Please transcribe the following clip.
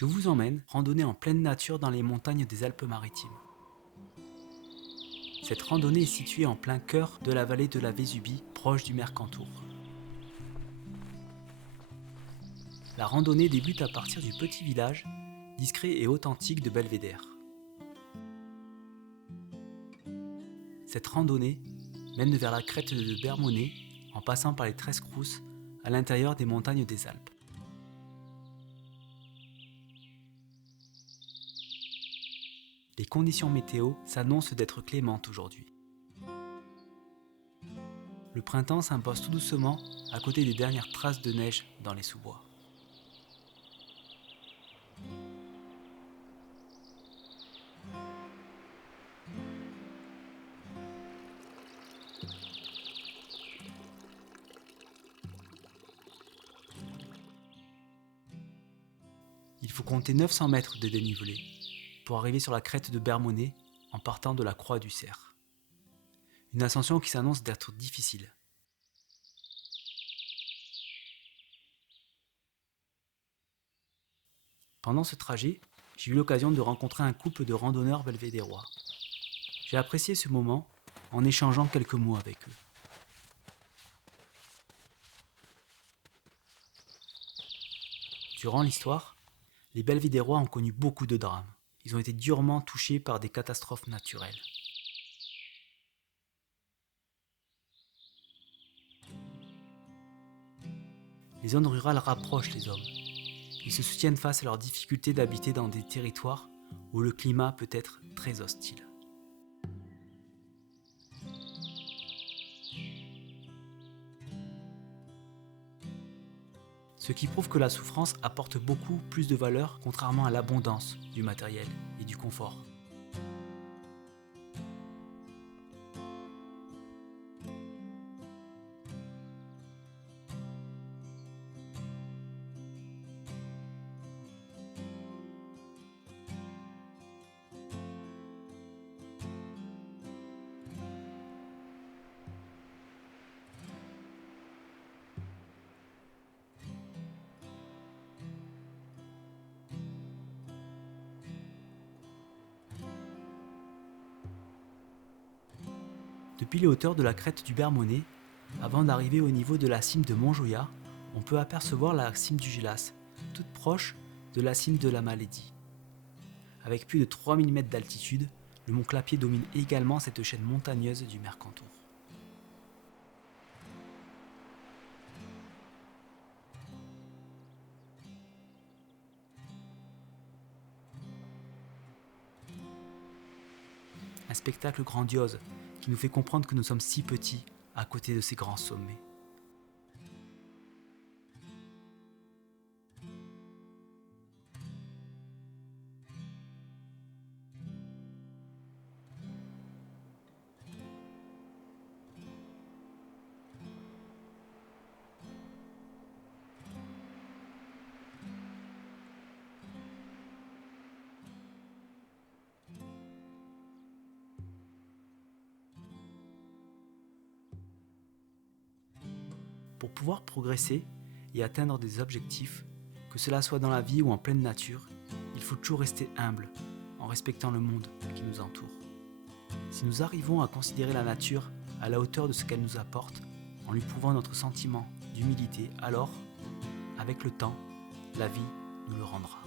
je vous emmène randonner en pleine nature dans les montagnes des Alpes-Maritimes. Cette randonnée est située en plein cœur de la vallée de la Vésubie, proche du Mercantour. La randonnée débute à partir du petit village, discret et authentique de Belvédère. Cette randonnée mène vers la crête de Bermonnet, en passant par les Trescrousses, à l'intérieur des montagnes des Alpes. Les conditions météo s'annoncent d'être clémentes aujourd'hui. Le printemps s'impose tout doucement à côté des dernières traces de neige dans les sous-bois. Il faut compter 900 mètres de dénivelé pour arriver sur la crête de Bermonnet en partant de la croix du Cerf. Une ascension qui s'annonce d'être difficile. Pendant ce trajet, j'ai eu l'occasion de rencontrer un couple de randonneurs belvédérois. J'ai apprécié ce moment en échangeant quelques mots avec eux. Durant l'histoire, les belvédérois ont connu beaucoup de drames. Ils ont été durement touchés par des catastrophes naturelles. Les zones rurales rapprochent les hommes. Ils se soutiennent face à leur difficulté d'habiter dans des territoires où le climat peut être très hostile. Ce qui prouve que la souffrance apporte beaucoup plus de valeur contrairement à l'abondance du matériel et du confort. Depuis les hauteurs de la crête du Bermonnet, avant d'arriver au niveau de la cime de Montjoyat, on peut apercevoir la cime du Gélas, toute proche de la cime de la Malédie. Avec plus de 3000 mètres d'altitude, le mont Clapier domine également cette chaîne montagneuse du Mercantour. Un spectacle grandiose qui nous fait comprendre que nous sommes si petits à côté de ces grands sommets. Pour pouvoir progresser et atteindre des objectifs, que cela soit dans la vie ou en pleine nature, il faut toujours rester humble, en respectant le monde qui nous entoure. Si nous arrivons à considérer la nature à la hauteur de ce qu'elle nous apporte, en lui prouvant notre sentiment d'humilité, alors, avec le temps, la vie nous le rendra.